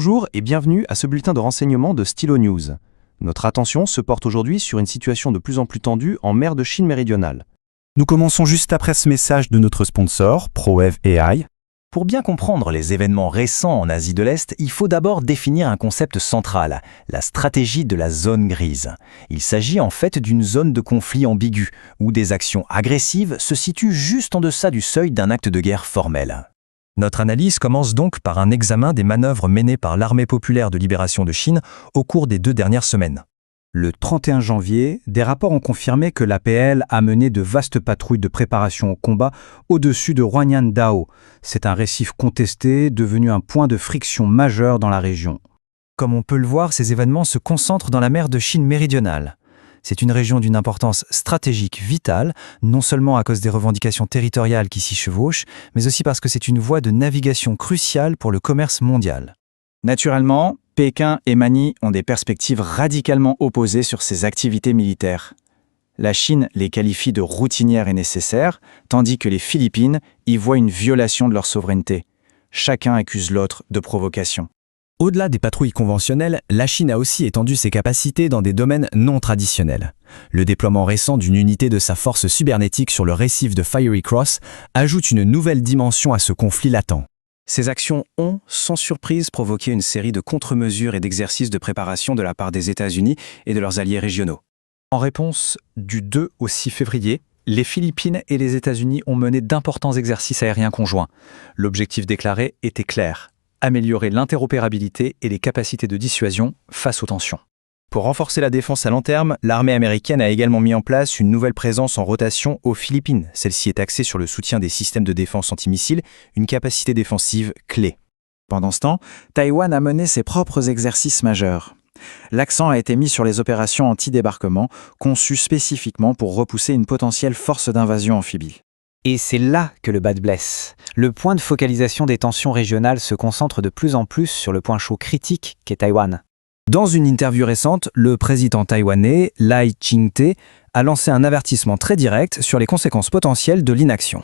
Bonjour et bienvenue à ce bulletin de renseignement de Stylo News. Notre attention se porte aujourd'hui sur une situation de plus en plus tendue en mer de Chine méridionale. Nous commençons juste après ce message de notre sponsor, ProWave AI. Pour bien comprendre les événements récents en Asie de l'Est, il faut d'abord définir un concept central, la stratégie de la zone grise. Il s'agit en fait d'une zone de conflit ambiguë, où des actions agressives se situent juste en deçà du seuil d'un acte de guerre formel. Notre analyse commence donc par un examen des manœuvres menées par l'Armée populaire de libération de Chine au cours des 2 dernières semaines. Le 31 janvier, des rapports ont confirmé que l'APL a mené de vastes patrouilles de préparation au combat au-dessus de Huaiyan-Dao. C'est un récif contesté, devenu un point de friction majeur dans la région. Comme on peut le voir, ces événements se concentrent dans la mer de Chine méridionale. C'est une région d'une importance stratégique vitale, non seulement à cause des revendications territoriales qui s'y chevauchent, mais aussi parce que c'est une voie de navigation cruciale pour le commerce mondial. Naturellement, Pékin et Manille ont des perspectives radicalement opposées sur ces activités militaires. La Chine les qualifie de routinières et nécessaires, tandis que les Philippines y voient une violation de leur souveraineté. Chacun accuse l'autre de provocation. Au-delà des patrouilles conventionnelles, la Chine a aussi étendu ses capacités dans des domaines non traditionnels. Le déploiement récent d'une unité de sa force cybernétique sur le récif de Fiery Cross ajoute une nouvelle dimension à ce conflit latent. Ces actions ont, sans surprise, provoqué une série de contre-mesures et d'exercices de préparation de la part des États-Unis et de leurs alliés régionaux. En réponse, du 2 au 6 février, les Philippines et les États-Unis ont mené d'importants exercices aériens conjoints. L'objectif déclaré était clair: améliorer l'interopérabilité et les capacités de dissuasion face aux tensions. Pour renforcer la défense à long terme, l'armée américaine a également mis en place une nouvelle présence en rotation aux Philippines. Celle-ci est axée sur le soutien des systèmes de défense antimissiles, une capacité défensive clé. Pendant ce temps, Taïwan a mené ses propres exercices majeurs. L'accent a été mis sur les opérations anti-débarquement, conçues spécifiquement pour repousser une potentielle force d'invasion amphibie. Et c'est là que le bas blesse. Le point de focalisation des tensions régionales se concentre de plus en plus sur le point chaud critique qu'est Taïwan. Dans une interview récente, le président taïwanais, Lai Ching-te, a lancé un avertissement très direct sur les conséquences potentielles de l'inaction.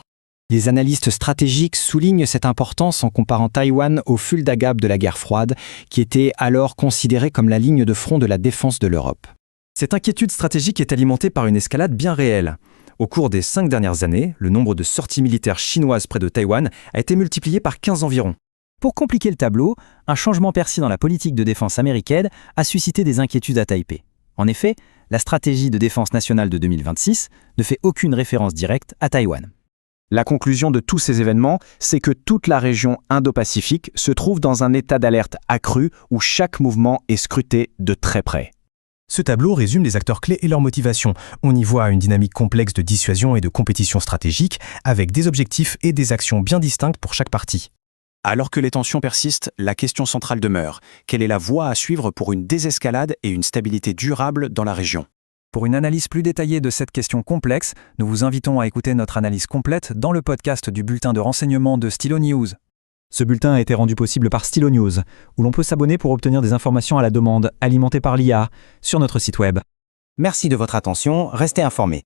Les analystes stratégiques soulignent cette importance en comparant Taïwan au Fulda Gap de la guerre froide, qui était alors considéré comme la ligne de front de la défense de l'Europe. Cette inquiétude stratégique est alimentée par une escalade bien réelle. Au cours des 5 dernières années, le nombre de sorties militaires chinoises près de Taïwan a été multiplié par 15 environ. Pour compliquer le tableau, un changement persistant dans la politique de défense américaine a suscité des inquiétudes à Taipei. En effet, la stratégie de défense nationale de 2026 ne fait aucune référence directe à Taïwan. La conclusion de tous ces événements, c'est que toute la région Indo-Pacifique se trouve dans un état d'alerte accru où chaque mouvement est scruté de très près. Ce tableau résume les acteurs clés et leurs motivations. On y voit une dynamique complexe de dissuasion et de compétition stratégique, avec des objectifs et des actions bien distinctes pour chaque partie. Alors que les tensions persistent, la question centrale demeure: quelle est la voie à suivre pour une désescalade et une stabilité durable dans la région? Pour une analyse plus détaillée de cette question complexe, nous vous invitons à écouter notre analyse complète dans le podcast du bulletin de renseignement de Stylo News. Ce bulletin a été rendu possible par Stylo News, où l'on peut s'abonner pour obtenir des informations à la demande, alimentées par l'IA, sur notre site web. Merci de votre attention, restez informés.